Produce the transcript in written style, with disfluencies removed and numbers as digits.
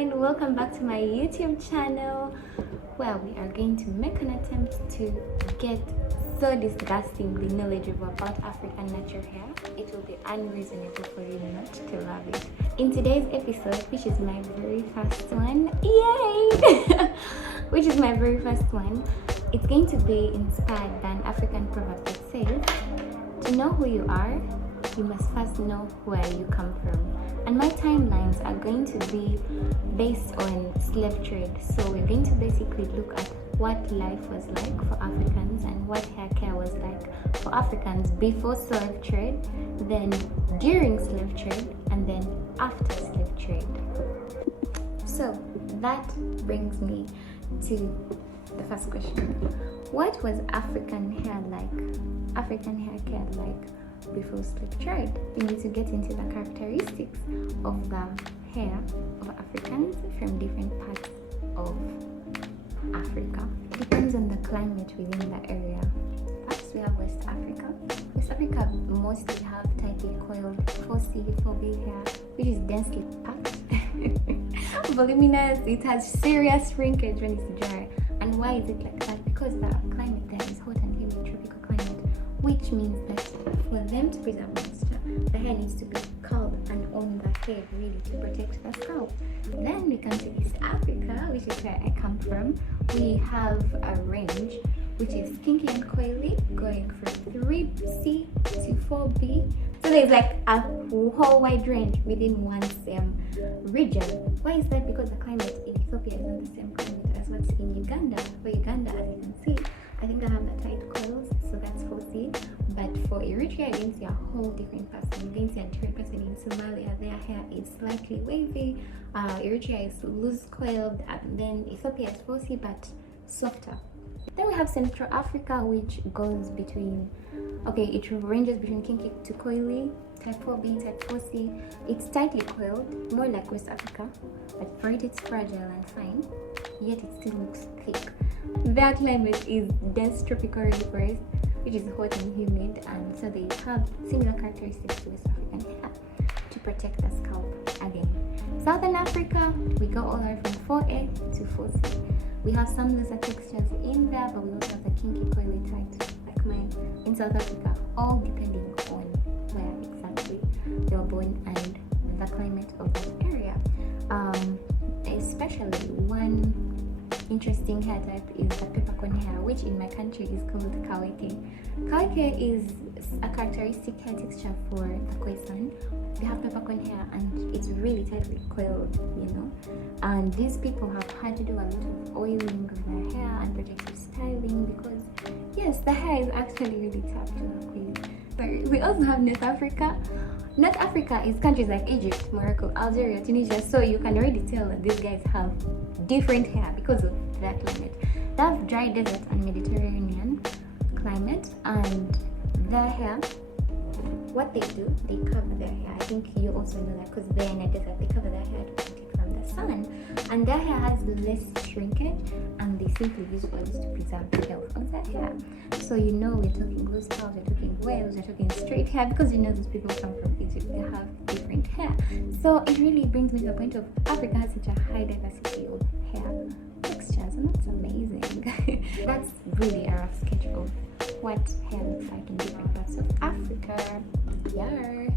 everyone, welcome back to my YouTube channel where we are going to make an attempt to get so disgustingly knowledgeable about African natural hair. It will be unreasonable for you not to love it. In today's episode, which is my very first one, yay! Which is my very first one, it's going to be inspired by an African proverb that says, to know who you are, you must first know where you come from. And my timelines are going to be based on slave trade. So we're going to basically look at what life was like for Africans and what hair care was like for Africans before slave trade, then during slave trade, and then after slave trade. So that brings me to the first question. What was African hair like? African hair care like before slave trade? We need to get into the characteristics of the hair of Africans from different parts of Africa. It depends on the climate within the area. First, we have West Africa. West Africa mostly have tightly coiled 4C, 4B hair, which is densely packed, voluminous. It has serious shrinkage when it's dry. And why is it like that? Because the climate there is hot and humid, tropical climate, which means that for them to preserve moisture, the hair needs to be curled and on the head really to protect the scalp. Then we come to East Africa, which is where I come from. We have a range which is kinky and coily, going from 3C to 4B. So there's like a whole wide range within one same region. Why is that? Because the climate in Ethiopia is not the same climate as what's in Uganda. For Uganda, as you can see, I think I have the tight coils, so that's 4C. But for Eritrea, I didn't see a whole different person. You didn't see a different person in Somalia. Their hair is slightly wavy. Eritrea is loose coiled, and then Ethiopia is 4C but softer. Then we have Central Africa, which goes between, it ranges between kinky to coily, type 4B, type 4C. It's tightly coiled, more like West Africa, but for it it's fragile and fine, yet it still looks thick. Their climate is dense tropical rainforest, which is hot and humid, and so they have similar characteristics to West African hair to protect the scalp again. Southern Africa, we go all the way from 4A to 4C. We have some looser textures in there, but we also have the kinky coily tight like mine in South Africa, all depending on where exactly they were born and the climate of that area. Especially one interesting hair type is the peppercorn hair, which in my country is called kaweke. Kaweke is a characteristic hair texture for the Khoisan. They have peppercorn hair and it's really tightly coiled, and these people have had to do a lot of oiling of their hair and protective styling because yes, the hair is actually really tough to work with. We also have North Africa. North Africa is countries like Egypt, Morocco, Algeria, Tunisia, so you can already tell that these guys have different hair because of their climate. They have dry desert and Mediterranean climate, and their hair, what they do, they cover their hair. I think you also know that because they're in a desert, they cover their hair to protect it from the sun, and their hair has less shrinkage, and they simply use oils to preserve the health of their hair. So we're talking loose curls, we're talking waves, we're talking straight hair, because those people come from Egypt, they have different hair. So it really brings me to the point of Africa has such a high diversity of hair textures, and that's amazing. That's really a rough sketch of what hair looks like in different parts of Africa. Yeah.